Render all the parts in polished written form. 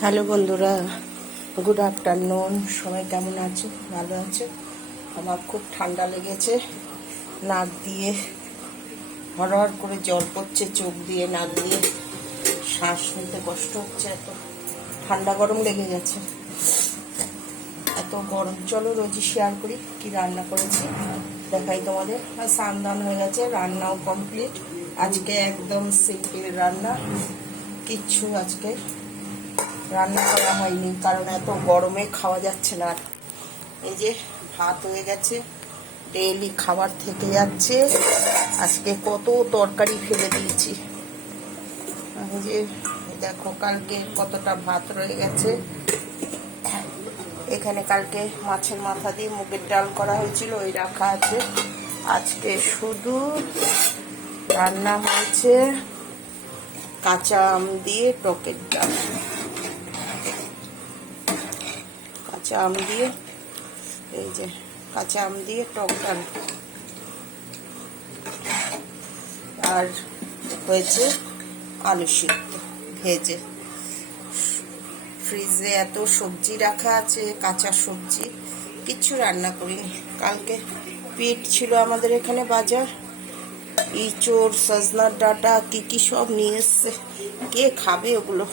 Hello বন্ধুরা, good afternoon. সবাই কেমন আছো? ভালো আছো? আমার খুব ঠান্ডা লেগেছে, নাক দিয়ে হরহর করে জল পড়ছে, চোখ দিয়ে নাক দিয়ে শ্বাস নিতে কষ্ট হচ্ছে, এত ঠান্ডা গরম লেগে গেছে, এত গরম। চলো রোজই শেয়ার করি কি রান্না করেছি, দেখাই তোমাদের। আর স্নান হয়ে গেছে, রান্নাও কমপ্লিট। আজকে একদম সিম্পল রান্না, কিচ্ছু আজকে রান্না করা হয়নি, কারণ এত গরমে খাওয়া যাচ্ছে না। আর এই যে ভাত হয়ে গেছে, ডেইলি খাবার থেকে যাচ্ছে। আজকে কত তরকারি ফেলে দিয়েছি। এই যে দেখো, কালকে কতটা ভাত রয়ে গেছে। এখানে কালকে মাছের মাথা দিয়ে মুগের ডাল করা হয়েছিল, ওই রাখা আছে। আজকে শুধু রান্না হয়েছে কাঁচা আম দিয়ে টকের ডাল। কাঁচা আম দিয়ে, এই যে কাঁচা আম দিয়ে টক ডাল। আর হয়েছে আলু সিদ্ধ ভেজে। ফ্রিজে এত সবজি রাখা আছে, কাঁচা সবজি, কিচ্ছু রান্না করিনি। কালকে পেট ছিল আমাদের এখানে বাজার, ইঁচড়, সজনার ডাঁটা, কি সব নিয়ে এসছে। কে খাবে ওগুলো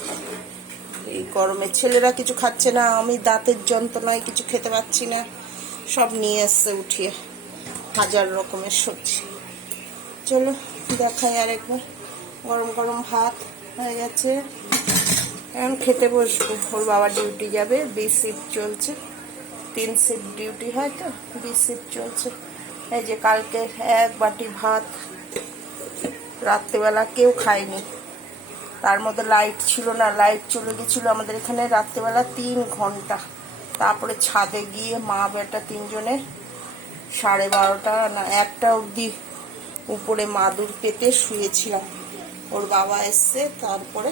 এই গরমে? ছেলেরা কিছু খাচ্ছে না, আমি দাঁতের যন্ত্রণায় কিছু খেতে পাচ্ছি না। সব নিয়ে এসছে উঠিয়ে, হাজার রকমের সবজি। চলো দেখাই আরেকবার। গরম গরম ভাত হয়ে গেছে, এখন খেতে বসবো। ওর বাবা ডিউটি যাবে, বি শিফট চলছে, 3 শিফট ডিউটি হয় তো, বি শিফট চলছে। এই যে কালকে এক বাটি ভাত রাত্রেবেলা কেউ খায়নি, তার মধ্যে লাইট ছিল না, লাইট চলে গেছিল আমাদের এখানে রাত্রেবেলা 3 ঘন্টা। তারপরে ছাদে গিয়ে মা বেটা তিনজনে 12:30 না 1টা অবধি উপরে মাদুর পেতে শুয়েছিলাম। ওর বাবা এসছে, তারপরে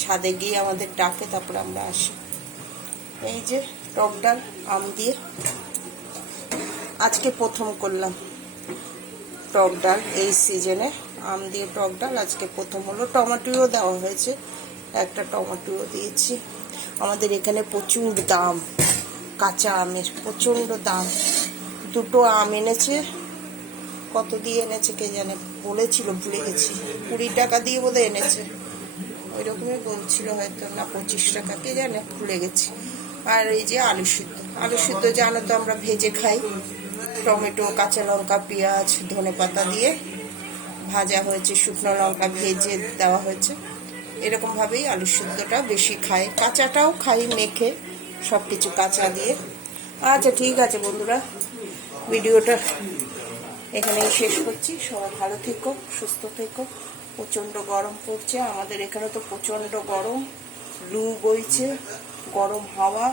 ছাদে গিয়ে আমাদের ডাকে, তারপরে আমরা আসি। এই যে টক ডাল আম দিয়ে, আজকে প্রথম করলাম টক ডাল এই সিজনে। আম দিয়ে টক ডাল আজকে প্রথম হলো। টমেটোও দেওয়া হয়েছে, একটা টমেটোও দিয়েছি। আমাদের এখানে প্রচুর দাম, কাঁচা আমের প্রচণ্ড দাম। 2টো আম এনেছে, কত দিয়ে এনেছে কে জানে, বলেছিল ভুলে গেছি, 20 টাকা দিয়ে বোধহয় এনেছে, ওই রকমই বলছিল, হয়তো না 25 টাকা, কে জানে, ভুলে গেছি। আর এই যে আলু সিদ্ধ, আলু সিদ্ধ জানো তো আমরা ভেজে খাই, টমেটো, কাঁচা লঙ্কা, পেঁয়াজ, ধনেপাতা দিয়ে ভাজা হয়েছে, শুকনো লঙ্কা ভেজে দেওয়া হয়েছে। এরকমভাবেই আলু সিদ্ধটা বেশি খাই, কাঁচাটাও খাই মেখে, সব কিছু কাঁচা দিয়ে। আচ্ছা ঠিক আছে বন্ধুরা, ভিডিওটা এখানেই শেষ করছি। সবাই ভালো থেকো, সুস্থ থেকো। প্রচণ্ড গরম পড়ছে আমাদের এখানে, তো প্রচণ্ড গরম, লু বইছে, গরম হাওয়া,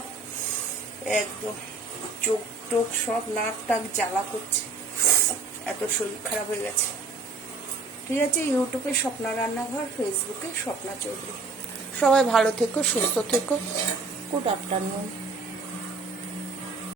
একদম চোখ টোক সব, নাক টাক জ্বালা করছে, এত শরীর খারাপ হয়ে গেছে। ঠিক আছে, ইউটিউবে স্বপ্না রান্নাঘর, ফেসবুকে স্বপ্না চৌধুরী। সবাই ভালো থেকো, সুস্থ থেকো। Good afternoon.